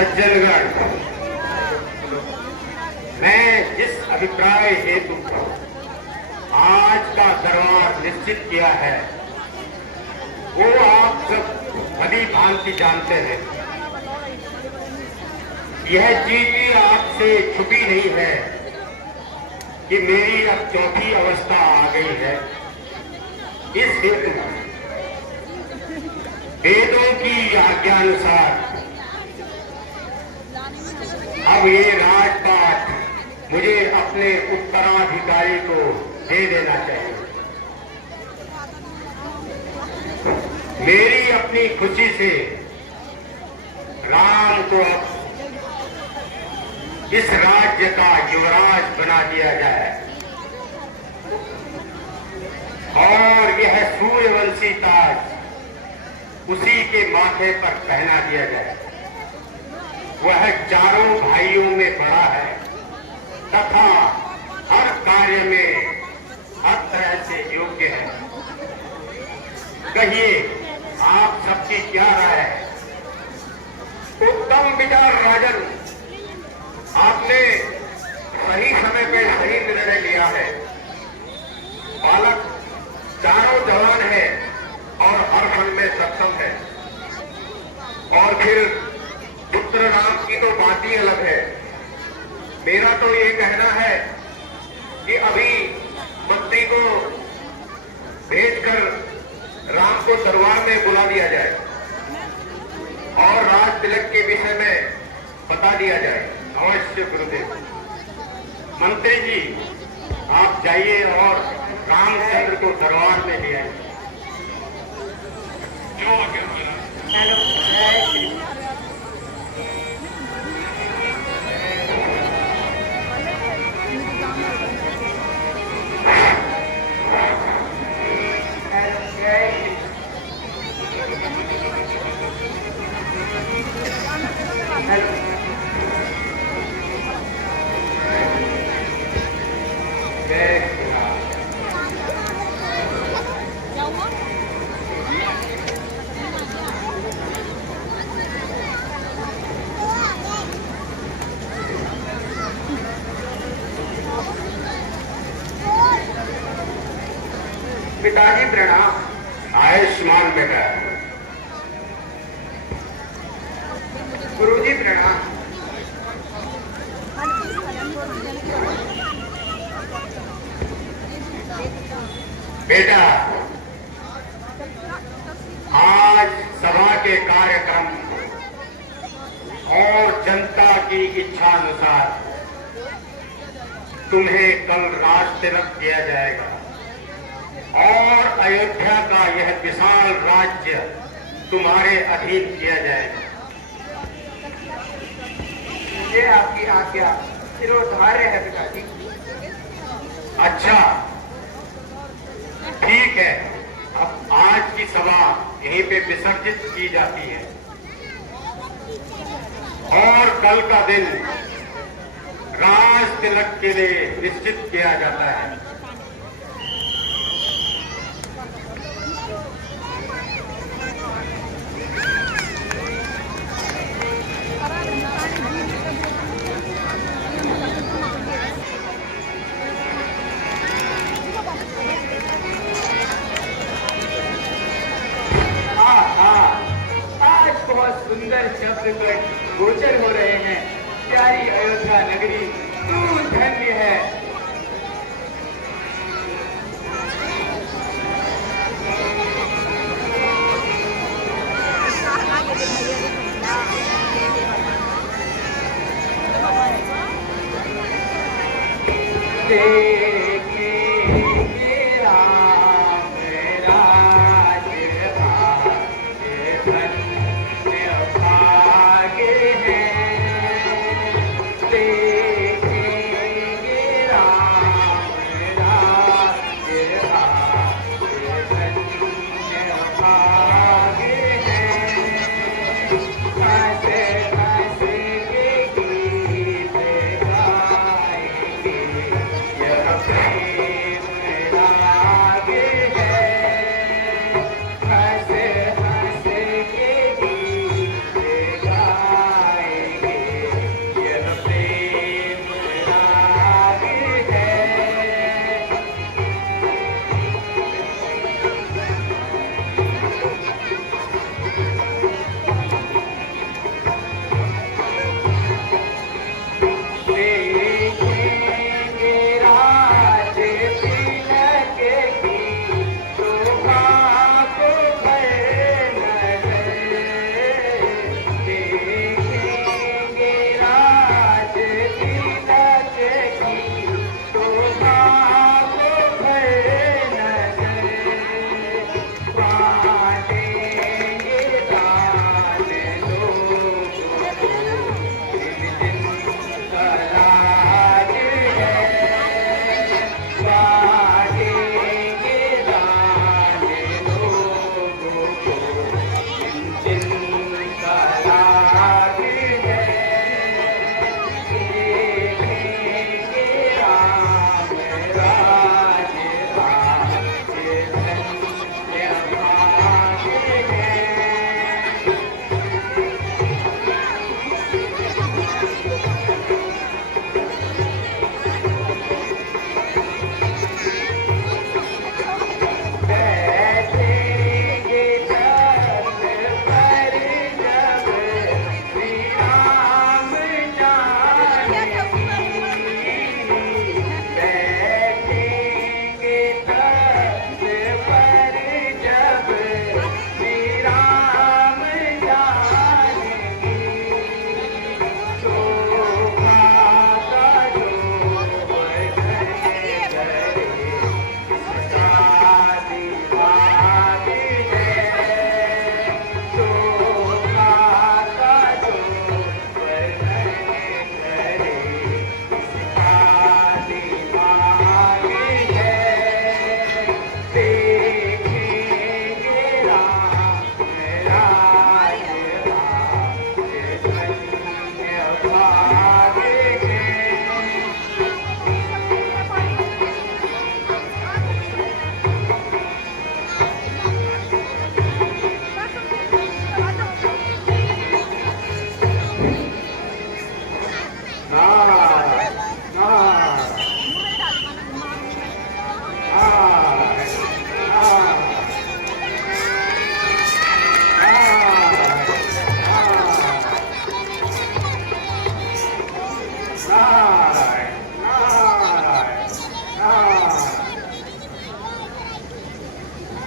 सज्जनगण, मैं जिस अभिप्राय हेतु आज का दरबार निश्चित किया है वो आप सब भली भांति जानते हैं। यह चीज आपसे छुपी नहीं है कि मेरी अब चौथी अवस्था आ गई है। इस हेतु वेदों की आज्ञानुसार अब ये राजपाट मुझे अपने उत्तराधिकारी को दे देना चाहिए। मेरी अपनी खुशी से राम को अब इस राज्य का युवराज बना दिया जाए और यह सूर्यवंशी ताज उसी के माथे पर पहना दिया जाए। वह चारों भाइयों में बड़ा है तथा हर कार्य में हर तरह से योग्य है। कहिए आप सबकी क्या राय है? उत्तम विचार राजन, आपने सही समय पे सही निर्णय लिया है। बालक चारों जवान है और हर फन में सक्षम है। और फिर पुत्र राम की तो बात ही अलग है। मेरा तो ये कहना है कि अभी मंत्री को भेजकर राम को दरबार में बुला दिया जाए और राज तिलक के विषय में बता दिया जाए। अवश्य गुरुदेव। मंत्री जी आप जाइए और रामचंद्र को दरबार में ले आए। पिताजी प्रणाम। आयुष्मान बेटा। गुरुजी प्रणाम। बेटा आज सभा के कार्यक्रम और जनता की इच्छा अनुसार तुम्हें कल राज तिलक दिया जाएगा और अयोध्या का यह विशाल राज्य तुम्हारे अधीन किया जाएगा। ये आपकी आज्ञा शिरोधार्य है पिताजी। अच्छा ठीक है, अब आज की सभा यहीं पे विसर्जित की जाती है और कल का दिन राज तिलक के लिए निश्चित किया जाता है। बहुत सुंदर शब्द गोचर हो रहे हैं। प्यारी अयोध्या नगरी तू धन्य है।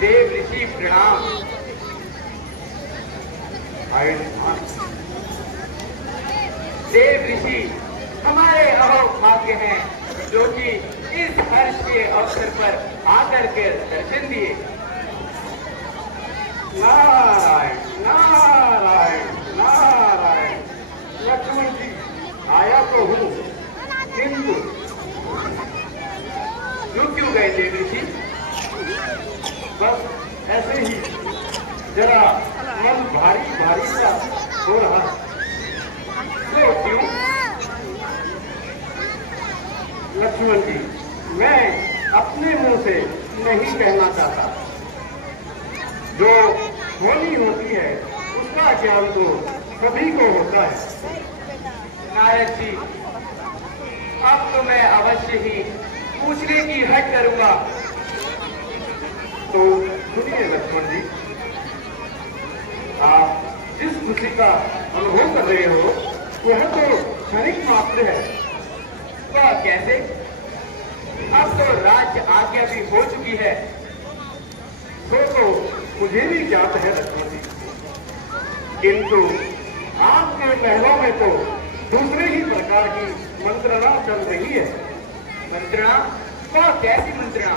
देव ऋषि प्रणाम। देव ऋषि हमारे अहो भाग्य हैं जो कि इस हर्ष के अवसर पर आकर के दर्शन दिए। नारायण नारायण नारायण। लक्ष्मण जी आया तो हूँ, किंतु रुक क्यों गए देव ऋषि? बस ऐसे ही जरा मन भारी भारी सा हो रहा है। तो क्यों? लक्ष्मण जी, मैं अपने मुंह से नहीं कहना चाहता। जो होनी होती है उसका ज्ञान तो सभी को होता है। नारद जी, अब तो मैं अवश्य ही पूछने की हट करूंगा। तो सुनिए लक्ष्मण जी, आप जिस खुशी का अनुभव कर रहे हो वह तो क्षणिक मात्र है। वह कैसे? अब तो राज्य आज्ञा भी हो चुकी है। तो मुझे भी ज्ञात है लक्ष्मण जी, किंतु आपके महलों में तो दूसरे ही प्रकार की मंत्रणा चल रही है। मंत्रणा? वह कैसी मंत्रणा?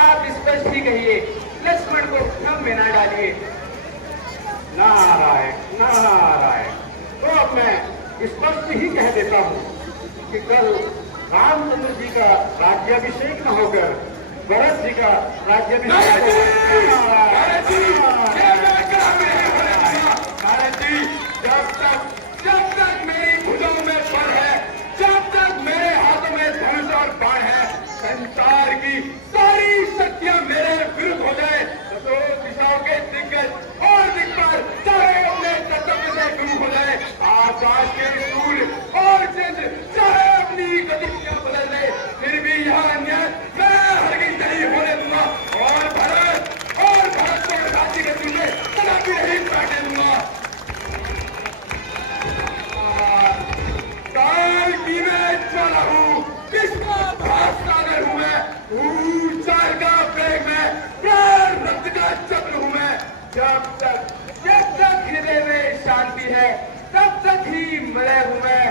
आप स्पष्ट ही कहिए, लक्ष्मण को भ्रम में न डालिए। नारायण नारायण। तो अब मैं स्पष्ट ही कह देता हूँ कि कल रामचंद्र जी का राज्याभिषेक न होकर भरत जी का राज्याभिषेक जब तक मेरी भुजाओं में बल है, जब तक मेरे हाथों में धनुष और बाण है, संसार की सारी शक्तियां मेरे विरुद्ध हो जाए तो दिशाओं के दिग्गज और दिक्पाल चाहे अपने कर्तव्य से गुरु हो जाए, आकाश के सूर्य और चंद्र चाहे अपनी गतिविधियां बदल दे, फिर भी यहाँ अन्याय मैं हरगिज नहीं होने दूंगा। और भरत को राज्य के दिल में कदापि नहीं बैठने दूंगा। काल की मैं ज्वाला हूँ, किसका भाग सागर हूँ मैं, ऊंचाई का वेग में, प्यार रक्त का चक्र हूँ मैं। जब तक हृदय में शांति है तब तक ही मलय हूँ मैं।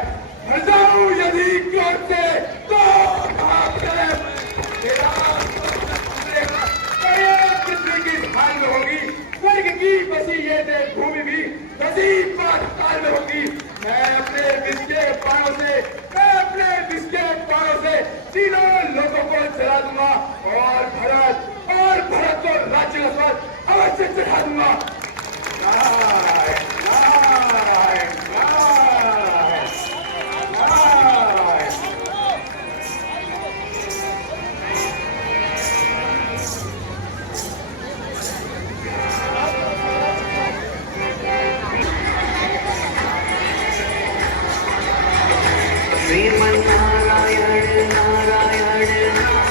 मर जाऊं यदि क्रोध से तो भाग चले पृथ्वी की स्थान में होगी, स्वर्ग की बसी ये देव भूमि भी बसी पाताल में होगी। मैं अपने विष के बाणों से तीनों लोगों को जला दूंगा और भरत को राज्य पर अवश्य चढ़ा दूंगा। नारायण नारायण नारायण नारायण। श्रीमन्नारायण नारायण नारायण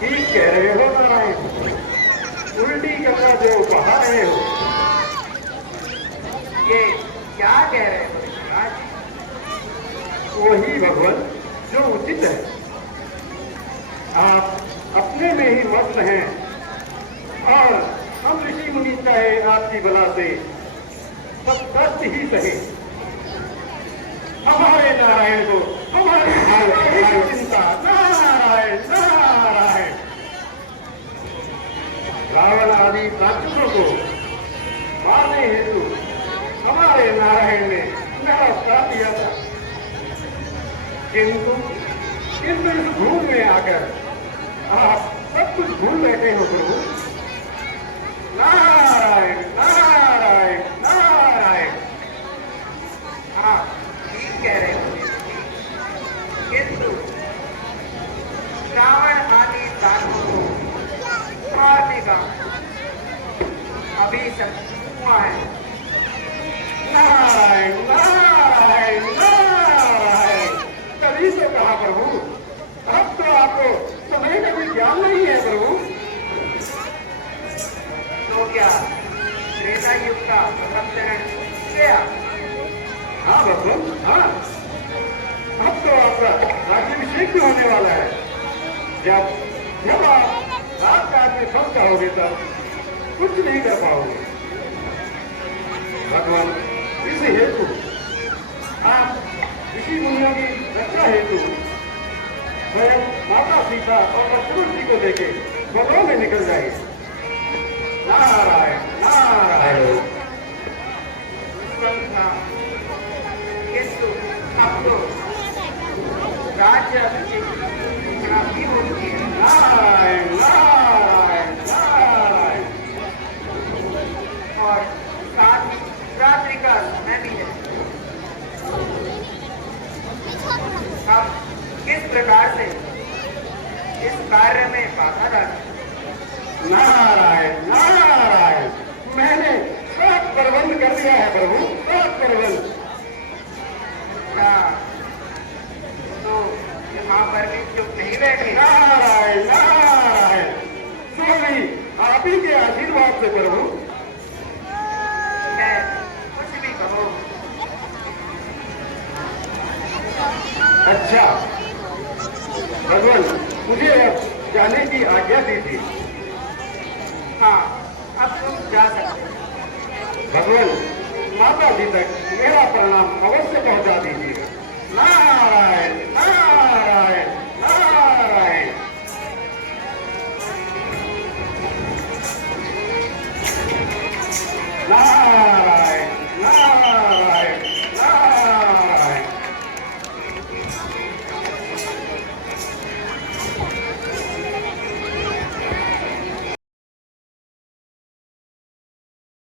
ठीक कह रहे हो नारायण, उल्टी कथा जो बहा रहे हो। ये क्या कह रहे हो महाराज? वही भगवान जो उचित है। आप अपने में ही मस्त हैं और हम ऋषि मुनि चाहे आपकी बला से सब कष्ट ही सहे। हमारे नारायण को हमारी चिंता। नारायण नारायण। रावण आदि राक्षसों को मारने हेतु हमारे नारायण ने मेरा साथ दिया था, किंतु इस भूल में आकर आप सब कुछ भूल बैठे हो प्रभु। नारायण नारायण नारायण। हाँ, ठीक कह रहे हो, किंतु रावण आदि दानवों को मारने का अभी तक हुआ है। नारायण नारायण नारायण। तभी तो कहा प्रभु, अब तो आपको समय का भी ज्ञान नहीं है प्रभु। तो क्या त्रेता युग का प्रथम चरण गया? हाँ भगवान हाँ, अब तो आपका राज्याभिषेक भी होने वाला है। जब आप राजकाज में फंस जाओगे तब कुछ नहीं कर पाओगे। भगवान इस हेतु आप ऋषि मुनियों की रक्षा हेतु स्वयं माता सीता और लक्ष्मण जी को लेके वनों में निकल जाइए। नारायण नारायण। किंतु अब तो राज्य घोषणा भी हो चुकी है। नारायण नारायण नारायण। और साथ ही रात्रि का समय भी है। अब किस प्रकार से इस कार्य में बाधा डालें? नारायण नारायण। मैंने सब प्रबंध कर दिया है प्रभु, सब प्रबंध। हाँ, तो यहाँ पर भी चुप नहीं बैठे। नारायण नारायण। स्वामी आप ही के आशीर्वाद से प्रभु। है, कुछ भी कहो। अच्छा भगवान, मुझे अब जाने की आज्ञा दीजिए। हाँ, अब तुम जा सकते हो। भगवान माता जी तक मेरा प्रणाम अवश्य पहुंचा दीजिए। नारायण नारायण नारायण। नारायण